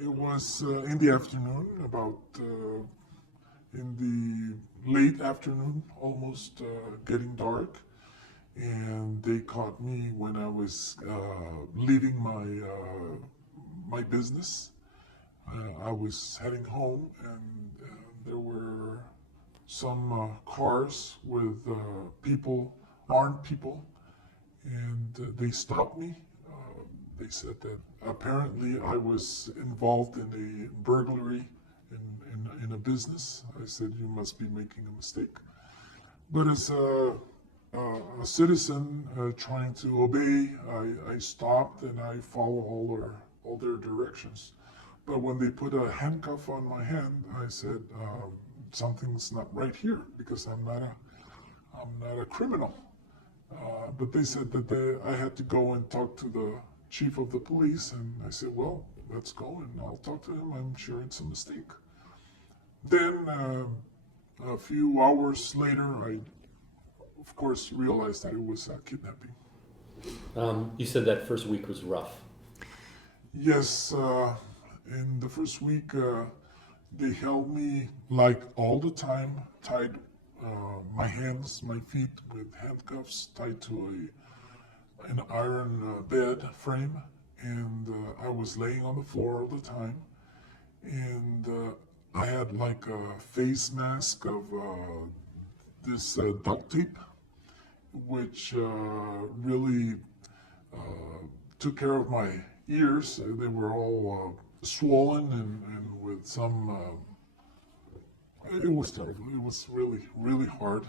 It was in the afternoon, about in the late afternoon, almost getting dark, and they caught me when I was leaving my business. I was heading home, and there were some cars with people, armed people, and they stopped me. They said that apparently I was involved in a burglary in a business. I said, you must be making a mistake. But as a citizen trying to obey, I stopped and I followed all their directions. But when they put a handcuff on my hand, I said, something's not right here because I'm not a criminal. But they said that I had to go and talk to the chief of the police, and I said, well, let's go and I'll talk to him. I'm sure it's a mistake. Then a few hours later, I, of course, realized that it was a kidnapping. You said that first week was rough. Yes, in the first week, they held me like all the time, tied my hands, my feet with handcuffs, tied to an iron bed frame, and I was laying on the floor all the time, and I had like a face mask of this duct tape, which really took care of my ears. They were all swollen and with some. It was terrible. It was really, really hard.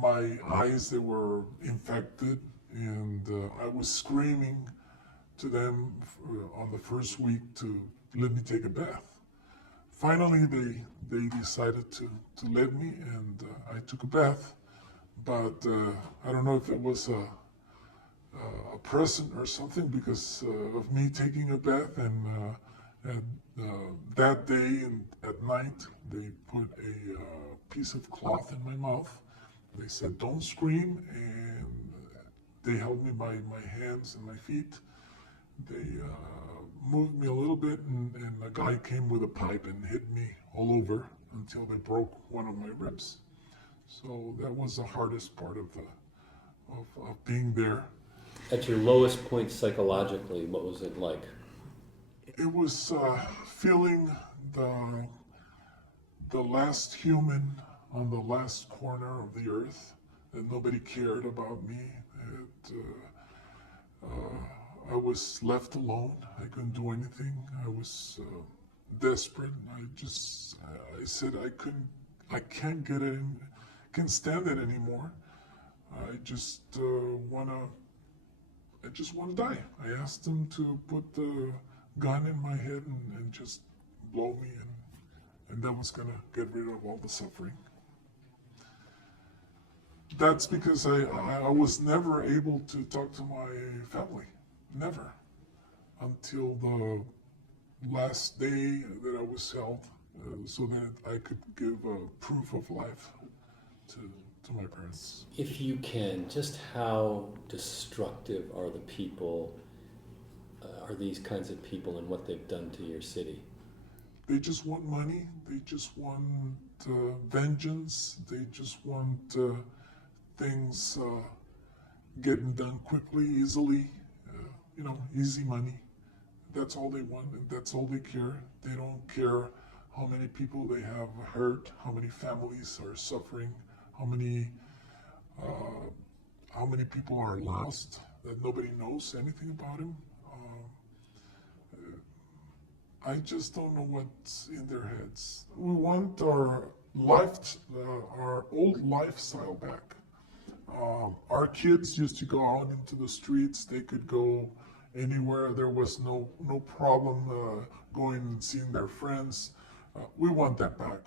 My eyes, they were infected, and I was screaming to them on the first week to let me take a bath. Finally, they decided to let me, and I took a bath. But I don't know if it was a present or something because of me taking a bath, and that day and at night they put a piece of cloth in my mouth. They said, don't scream, and they held me by my hands and my feet. They moved me a little bit, and a guy came with a pipe and hit me all over until they broke one of my ribs. So that was the hardest part of being there. At your lowest point psychologically, what was it like? It was feeling the last human on the last corner of the earth, that nobody cared about me. I was left alone. I couldn't do anything. I was desperate. I said I can't get it, can't stand it anymore. I just want to die. I asked them to put the gun in my head and just blow me, and that was gonna get rid of all the suffering. That's because I was never able to talk to my family, never, until the last day that I was held, so that I could give proof of life to my parents. If you can, just how destructive are the people, are these kinds of people and what they've done to your city? They just want money, they just want vengeance, they just want things getting done quickly, easily, easy money. That's all they want, and that's all they care. They don't care how many people they have hurt, how many families are suffering, how many people are lost that nobody knows anything about them. I just don't know what's in their heads. We want our old lifestyle back. Our kids used to go out into the streets. They could go anywhere. There was no problem going and seeing their friends. We want that back.